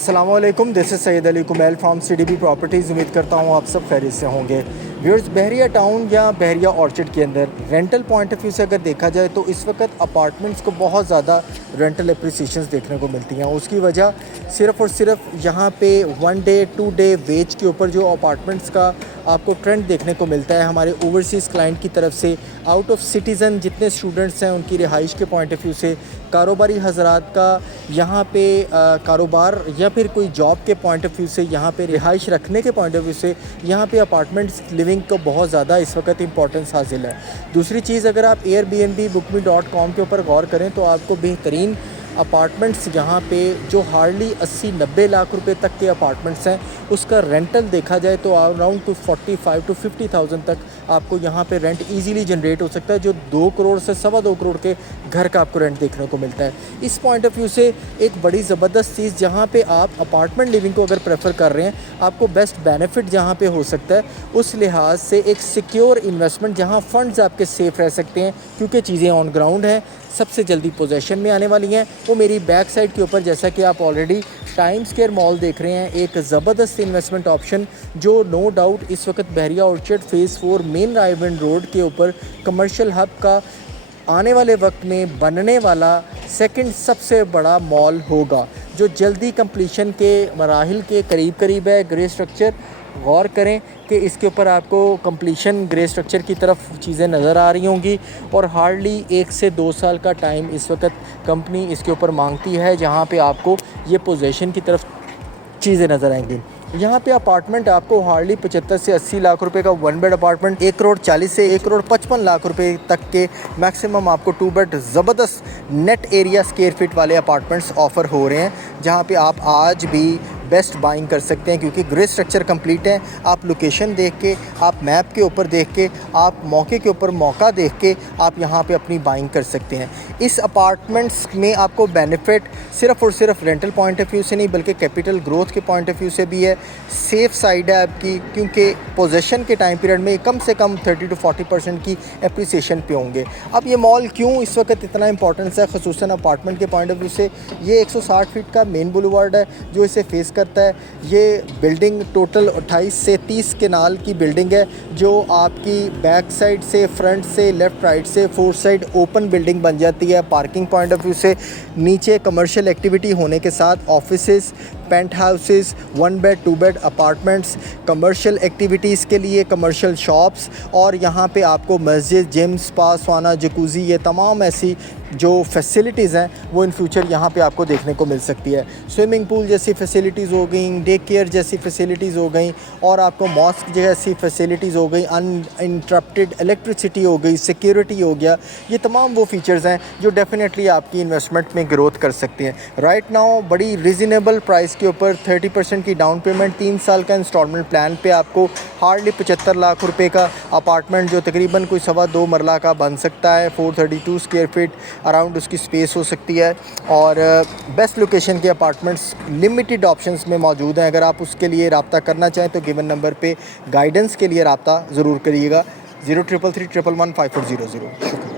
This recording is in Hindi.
अस्सलामुअलैकुम, this is Syed Ali Kumail from CDB properties. उम्मीद करता हूँ आप सब खैरियत से होंगे। व्यूअर्स, बहरिया टाउन या बहरिया ऑर्चर्ड के अंदर रेंटल पॉइंट ऑफ व्यू से अगर देखा जाए तो इस वक्त अपार्टमेंट्स को बहुत ज़्यादा रेंटल एप्रिसिएशंस देखने को मिलती हैं। उसकी वजह सिर्फ़ और सिर्फ यहाँ पे 1 डे 2 डे वेज के ऊपर जो अपार्टमेंट्स का आपको ट्रेंड देखने को मिलता है हमारे ओवरसीज़ क्लाइंट की तरफ से, आउट ऑफ सिटीज़न जितने स्टूडेंट्स हैं उनकी रिहाइश के पॉइंट ऑफ व्यू से, कारोबारी हजरात का यहाँ पे कारोबार या फिर कोई जॉब के पॉइंट ऑफ व्यू से, यहाँ पे रिहाइश रखने के पॉइंट ऑफ व्यू से यहाँ पे अपार्टमेंट्स लिविंग को बहुत ज़्यादा इस वक्त इंपॉर्टेंस हासिल है। दूसरी चीज़, अगर आप Airbnb bookme.com के ऊपर गौर करें तो आपको बेहतरीन अपार्टमेंट्स यहाँ पे जो हार्डली 80-90 लाख रुपए तक के अपार्टमेंट्स हैं उसका रेंटल देखा जाए तो अराउंड 45 to 50,000 तक आपको यहाँ पे रेंट इजीली जनरेट हो सकता है, जो 2 करोड़ से 2.25 करोड़ के घर का आपको रेंट देखने को मिलता है। इस पॉइंट ऑफ व्यू से एक बड़ी ज़बरदस्त चीज़, जहाँ पे आप अपार्टमेंट लिविंग को अगर प्रेफर कर रहे हैं आपको बेस्ट बेनिफिट जहाँ पे हो सकता है, उस लिहाज से एक सिक्योर इन्वेस्टमेंट जहाँ फ़ंड्स आपके सेफ़ रह सकते हैं क्योंकि चीज़ें ऑन ग्राउंड हैं, सबसे जल्दी पोजेशन में आने वाली हैं। वो मेरी बैक साइड के ऊपर जैसा कि आप ऑलरेडी टाइम स्क्वायर मॉल देख रहे हैं, एक ज़बरदस्त इन्वेस्टमेंट ऑप्शन जो नो डाउट इस वक्त Bahria orchard phase 4 main Raiwind road के ऊपर कमर्शियल हब का आने वाले वक्त में बनने वाला सेकंड सबसे बड़ा मॉल होगा, जो जल्दी कंप्लीशन के मराहिल के करीब है। ग्रे स्ट्रक्चर गौर करें कि इसके ऊपर आपको कंप्लीशन ग्रे स्ट्रक्चर की तरफ चीज़ें नज़र आ रही होंगी और हार्डली 1 से 2 साल का टाइम इस वक्त कंपनी इसके ऊपर मांगती है, जहाँ पे आपको ये पोजीशन की तरफ चीज़ें नज़र आएंगी। यहाँ पे अपार्टमेंट आपको हार्डली 75 से 80 लाख रुपए का 1 बेड अपार्टमेंट, 1 करोड़ 40 से 1 करोड़ 55 लाख रुपए तक के मैक्सिमम आपको 2 बेड ज़बरदस्त नेट एरिया स्क्वायर फीट वाले अपार्टमेंट्स ऑफ़र हो रहे हैं, जहाँ पे आप आज भी बेस्ट बाइंग कर सकते हैं क्योंकि ग्रे स्ट्रक्चर कंप्लीट है। आप लोकेशन देख के, आप मैप के ऊपर देख के, आप मौके के ऊपर मौका देख के आप यहाँ पे अपनी बाइंग कर सकते हैं। इस अपार्टमेंट्स में आपको बेनिफिट सिर्फ़ और सिर्फ रेंटल पॉइंट ऑफ व्यू से नहीं बल्कि कैपिटल ग्रोथ के पॉइंट ऑफ व्यू से भी है। सेफ़ साइड है आपकी क्योंकि पोजेशन के टाइम पीरियड में कम से कम 30 to 40% की एप्रिसिएशन पे होंगे। अब ये मॉल क्यों इस वक्त इतना इंपॉर्टेंस है ख़ुसूसन अपार्टमेंट के पॉइंट ऑफ व्यू से, ये 160 फीट का मेन बुलवार्ड है जो इसे फेस करता है। ये बिल्डिंग टोटल 28 से 30 केनाल की बिल्डिंग है जो आपकी बैक साइड से, फ्रंट से, लेफ़्ट राइट से 4 साइड ओपन बिल्डिंग बन जाती है। पार्किंग पॉइंट ऑफ व्यू से नीचे कमर्शियल एक्टिविटी होने के साथ offices, penthouses, 1 bed 2 bed apartments, commercial activities के लिए कमर्शियल शॉप्स और यहाँ पे आपको मस्जिद, जिम, स्पा, सौना, जकूज़ी, ये तमाम ऐसी जो फैसिलिटीज़ हैं वो इन फ्यूचर यहाँ पे आपको देखने को मिल सकती है। स्विमिंग पूल जैसी फैसिलिटीज़ हो गई, डे केयर जैसी फैसिलिटीज़ हो गई और आपको मॉस्क जैसी फैसिलिटीज़ हो गई, अनइंटरप्टेड इलेक्ट्रिसिटी हो गई, सिक्योरिटी हो गया। ये तमाम वो फीचर्स हैं जो डेफिनेटली आपकी इन्वेस्टमेंट में ग्रोथ कर सकते हैं। राइट नाउ बड़ी रीज़नेबल प्राइस के ऊपर 30% की डाउन पेमेंट, 3 साल का इंस्टॉलमेंट प्लान पे आपको हार्डली 75 लाख रुपए का अपार्टमेंट जो तकरीबन कोई 2.25 मरला का बन सकता है, 432 स्क्वायर फीट अराउंड उसकी स्पेस हो सकती है और बेस्ट लोकेशन के अपार्टमेंट्स लिमिटेड ऑप्शंस में मौजूद हैं। अगर आप उसके लिए रब्ता करना चाहें तो गिवन नंबर पे गाइडेंस के लिए रब्ता ज़रूर करिएगा 0333 111 5400। शुक्रिया।